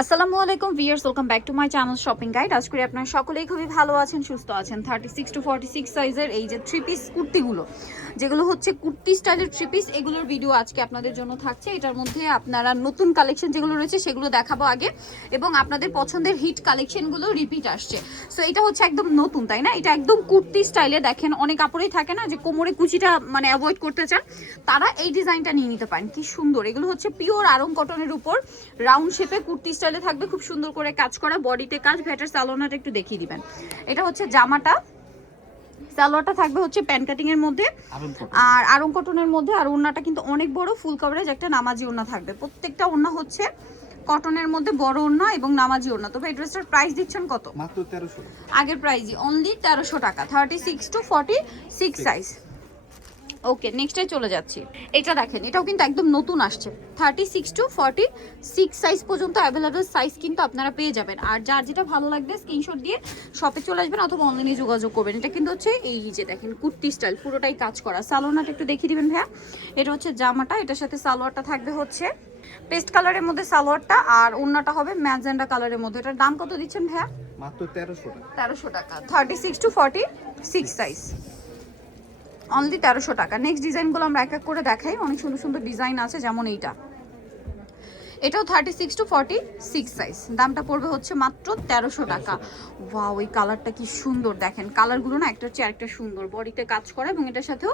আসসালামু আলাইকুম viewers, welcome back to my channel shopping guide. আজ করে আপনারা সকলেই খুবই ভালো আছেন, সুস্থ আছেন। 36 to 46 সাইজের এই যে থ্রি পিস কুর্তিগুলো, যেগুলো হচ্ছে কুর্তি স্টাইলের থ্রি পিস, এগুলোর ভিডিও আজকে আপনাদের জন্য থাকছে। এটার মধ্যে আপনারা নতুন কালেকশন যেগুলো রয়েছে সেগুলো দেখাবো আগে, এবং আপনাদের পছন্দের হিট কালেকশনগুলো রিপিট আসছে। সো এটা হচ্ছে একদম নতুন, তাই না? এটা একদম কুর্তি স্টাইলে। দেখেন অনেক কাপড়েই থাকে না যে কোমরে কুচিটা মানে অ্যাভয়েড করতে চান, তারা এই ডিজাইনটা নিয়ে নিতে পারেন। কি সুন্দর! এগুলো হচ্ছে পিওর আরং কটনের উপর রাউন্ড শেপে কুর্তি স্টাইলে থাকবে, খুব সুন্দর করে কাজ করা, বডিতে কাজ। ভেটার সালোয়ারটা একটু দেখিয়ে দিবেন। এটা হচ্ছে জামাটা, সালোয়ারটা থাকবে হচ্ছে প্যান কাটিং এর মধ্যে আর আরং কটনের মধ্যে। আর ওড়নাটা কিন্তু অনেক বড়, ফুল কভারেজ একটা নামাজি ওড়না থাকবে। প্রত্যেকটা ওড়না হচ্ছে কটনের মধ্যে বড় ওড়না এবং নামাজি ওড়না। তবে এই ড্রেসটার প্রাইস দিচ্ছেন কত? মাত্র 1300। আগের প্রাইসই অনলি 1300 টাকা, 36 to 46 সাইজ। ওকে, নেক্সটে চলে যাচ্ছি। এটা দেখেন, এটাও কিন্তু একদম নতুন আসছে। 36 to 46 সাইজ পর্যন্ত অ্যাভেলেবল সাইজ কিন্তু আপনারা পেয়ে যাবেন। আর যার যেটা ভালো লাগবে স্ক্রিনশট দিয়ে শপে চলে আসবেন অথবা অনলাইনে যোগাযোগ করবেন। এটা কিন্তু হচ্ছে এই যে দেখেন কুর্তি স্টাইল, পুরোটাই কাজ করা। সালোয়ারটা একটু দেখিয়ে দিবেন ভাইয়া। এটা হচ্ছে জামাটা, এটার সাথে সালোয়ারটা থাকবে হচ্ছে পেস্ট কালারের মধ্যে সালোয়ারটা, আর ওড়নাটা হবে ম্যাজেন্ডা কালারের মধ্যে। এটার দাম কত দিচ্ছেন ভাইয়া? মাত্র 1300 টাকা। 1300 টাকা, 36 to 46 সাইজ, অনলি 1300 টাকা। নেক্সট ডিজাইনগুলো আমরা এক এক করে দেখাই। অনেক সুন্দর সুন্দর ডিজাইন আছে, যেমন এইটা, এটাও 36 to 46 সাইজ। দামটা পড়বে হচ্ছে মাত্র 1300 টাকা। ওয়াও, ওই কালারটা কি সুন্দর! দেখেন কালারগুলো না একটা চেয়ে আরেকটা সুন্দর, বডিতে কাজ করা, এবং এটার সাথেও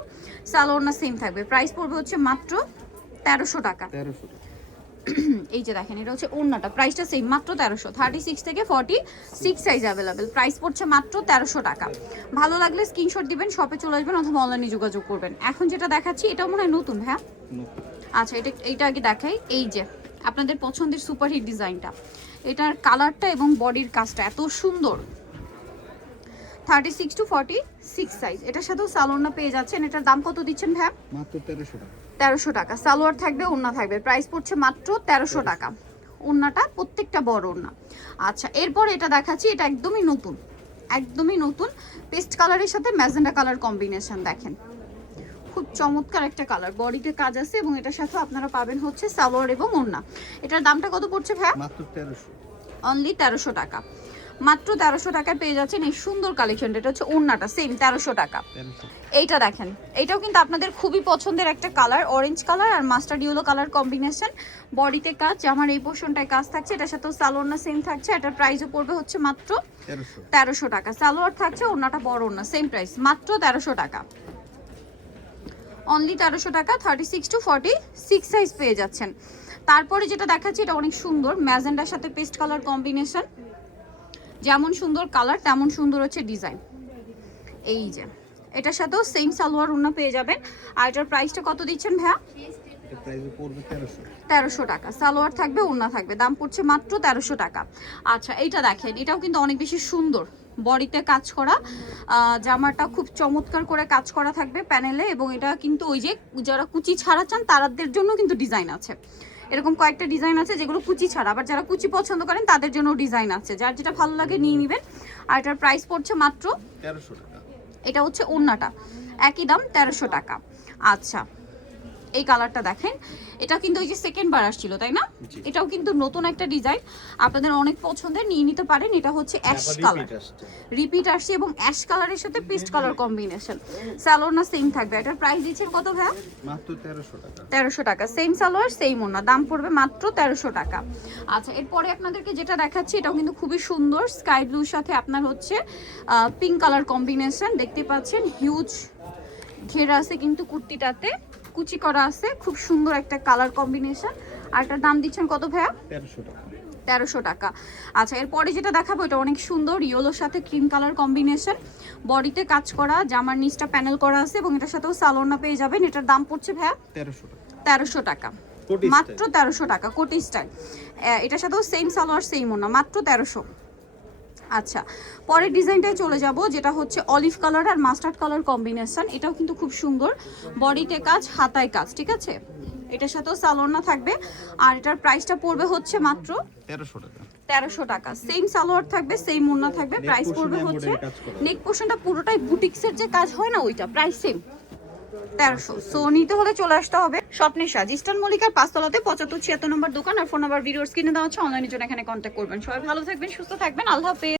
সালোয়ার সেম থাকবে। প্রাইস পড়বে হচ্ছে মাত্র 1300 টাকা। 1300 টাকা। এই যে দেখেন, এটা হচ্ছে ওড়নাটা, প্রাইসটা সেম, মাত্র 1300। 36 থেকে 46 সাইজ অ্যাভেলেবেল। প্রাইস পড়ছে মাত্র 1300 টাকা। ভালো লাগলে স্ক্রিনশট দিবেন, শপে চলে আসবেন অথবা অনলাইনে যোগাযোগ করবেন। এখন যেটা দেখাচ্ছি এটাও মনে হয় নতুন। হ্যাঁ, আচ্ছা, এইটা আগে দেখাই। এই যে আপনাদের পছন্দের সুপারহিট ডিজাইনটা, এটার কালারটা এবং বডির কাজটা এত সুন্দর। 36 to 46 সাইজ। এটার সাথেও সালোয়ারটা পেয়ে যাচ্ছেন। এটার দাম কত দিচ্ছেন ভাই? মাত্র 1300 টাকা। 1300 টাকা। সালোয়ার থাকবে, ওড়না থাকবে। প্রাইস পড়ছে মাত্র 1300 টাকা। ওড়নাটা প্রত্যেকটা বড় ওড়না। আচ্ছা, এরপর এটা দেখাচ্ছি, এটা একদমই নতুন, একদমই নতুন। পেস্ট কালারের সাথে ম্যাজেন্ডা কালার কম্বিনেশন, দেখেন খুব চমৎকার একটা কালার। বডিতে কাজ আছে এবং এটার সাথে আপনারা পাবেন হচ্ছে সালোয়ার এবং ওড়না। এটার দামটা কত পড়ছে ভাই? মাত্র 1300। অনলি 1300 টাকা। মাত্র 1300 টাকায় পেয়ে যাচ্ছেন এই সুন্দর কালেকশনটা। এটা হচ্ছে ওড়নাটা, সেম 1300 টাকা। এইটা দেখেন, এটাও কিন্তু আপনাদের খুবই পছন্দের একটা কালার, অরেঞ্জ কালার আর মাস্টার্ড ইয়েলো কালার কম্বিনেশন। বডিতে কাজ, আমার এই পোর্শনটায় কাজ থাকছে। এটার সাথেও সালোয়ারটা সেম থাকছে। এটার প্রাইসও পড়বে হচ্ছে মাত্র 1300 টাকা। সালোয়ার থাকছে, ওড়নাটা বড় ওড়না, সেম প্রাইস, মাত্র 1300 টাকা। অনলি 1300 টাকা। 36 to 46 সাইজ পেয়ে যাচ্ছেন। তারপরে যেটা দেখাচ্ছি, এটা অনেক সুন্দর, ম্যাজেন্ডার সাথে পেস্ট কালার কম্বিনেশন। যেমন সুন্দর কালার তেমন সুন্দর হচ্ছে ডিজাইন। এই যে এটার সাথেও সেম সালোয়ার ওড়না পেয়ে যাবেন। আর এটার প্রাইসটা কত দিচ্ছেন ভাইয়া? এর প্রাইস পড়বে 1300। 1300 টাকা। সালোয়ার থাকবে, ওড়না থাকবে। দাম পড়ছে মাত্র 1300 টাকা। আচ্ছা, এইটা দেখেন, এটাও কিন্তু অনেক বেশি সুন্দর, বডিতে কাজ করা। জামাটা খুব চমৎকার করে কাজ করা থাকবে প্যানেলে, এবং এটা কিন্তু ওই যে যারা কুচি ছাড়া চান তাদের জন্য কিন্তু ডিজাইন আছে। এরকম কয়েকটা ডিজাইন আছে যেগুলো কুচি ছাড়া, আবার যারা কুচি পছন্দ করেন তাদের জন্য ডিজাইন আছে। যার যেটা ভালো লাগে নিয়ে নেবেন। আর এটার প্রাইস পড়ছে মাত্র 1300 টাকা। এটা হচ্ছে ওড়নাটা, একই দাম 1300 টাকা। আচ্ছা, এই কালারটা দেখেন, এটা কিন্তু ওই যে সেকেন্ড বার আসছিল, তাই না? এটাও কিন্তু নতুন একটা ডিজাইন, আপনাদের অনেক পছন্দের, নিয়ে নিতে পারেন। এটা হচ্ছে অ্যাশ কালার, রিপিট আসছে, এবং অ্যাশ কালারের সাথে পেস্ট কালার কম্বিনেশন। সালোয়ার না সেম থাকবে। এটার প্রাইস দিচ্ছেন কত ভাইয়া? মাত্র 1300 টাকা। 1300 টাকা। সেম সালোয়ার সেম ওড়না, দাম পড়বে মাত্র 1300 টাকা। আচ্ছা, এরপরে আপনাদেরকে যেটা দেখাচ্ছি, এটাও কিন্তু খুবই সুন্দর, স্কাই ব্লুর সাথে আপনার হচ্ছে পিঙ্ক কালার কম্বিনেশন। দেখতে পাচ্ছেন হিউজ ঘেরা আছে কিন্তু কুর্তিটাতে, কুচি করা আছে, খুব সুন্দর একটা কালার কম্বিনেশন। আর এটার দাম দিচ্ছেন কত ভাইয়া? 1300 টাকা। 1300 টাকা। আচ্ছা, এরপরে যেটা দেখাবো, এটা অনেক সুন্দর, ইয়েলোর সাথে ক্রিম কালার কম্বিনেশন, বডিতে কাজ করা, জামার নিচটা প্যানেল করা আছে, এবং এটার সাথেও সালোয়ার পেয়ে যাবেন। এটার দাম পড়ছে ভাইয়া 1300 টাকা। 1300 টাকা, মাত্র 1300 টাকা। কোটি স্টাইল, এটার সাথেও সেম সালোয়ার সেম ওড়না, মাত্র 1300। আচ্ছা, পরের ডিজাইনটায় চলে যাব, যেটা হচ্ছে অলিভ কালার আর মাস্টার্ড কালার কম্বিনেশন। এটাও কিন্তু খুব সুন্দর, বডিতে কাজ, হাতায় কাজ, ঠিক আছে? এটার সাথেও সালোয়ার থাকবে। আর এটার প্রাইসটা পড়বে হচ্ছে মাত্র 1300 টাকা। 1300 টাকা। সেম সালোয়ার থাকবে, সেম ওড়না থাকবে। প্রাইস পড়বে হচ্ছে, নেক পোর্শনটা পুরোটাই বুটিক্সের যে কাজ হয় না ওইটা, প্রাইস সেম। 1300। সো নিতে হলে চলে আসতে হবে স্বপ্নের সাজ ইস্টার্ন মল্লিকার 5 তলাতে 75 76 নম্বর দোকান। আর ফোন নাম্বার ভিডিওর স্ক্রিনে দেওয়া হচ্ছে, অনলাইনের জন্য এখানে কন্ট্যাক্ট করবেন। সবাই ভালো থাকবেন, সুস্থ থাকবেন, আল্লাহ হাফেজ।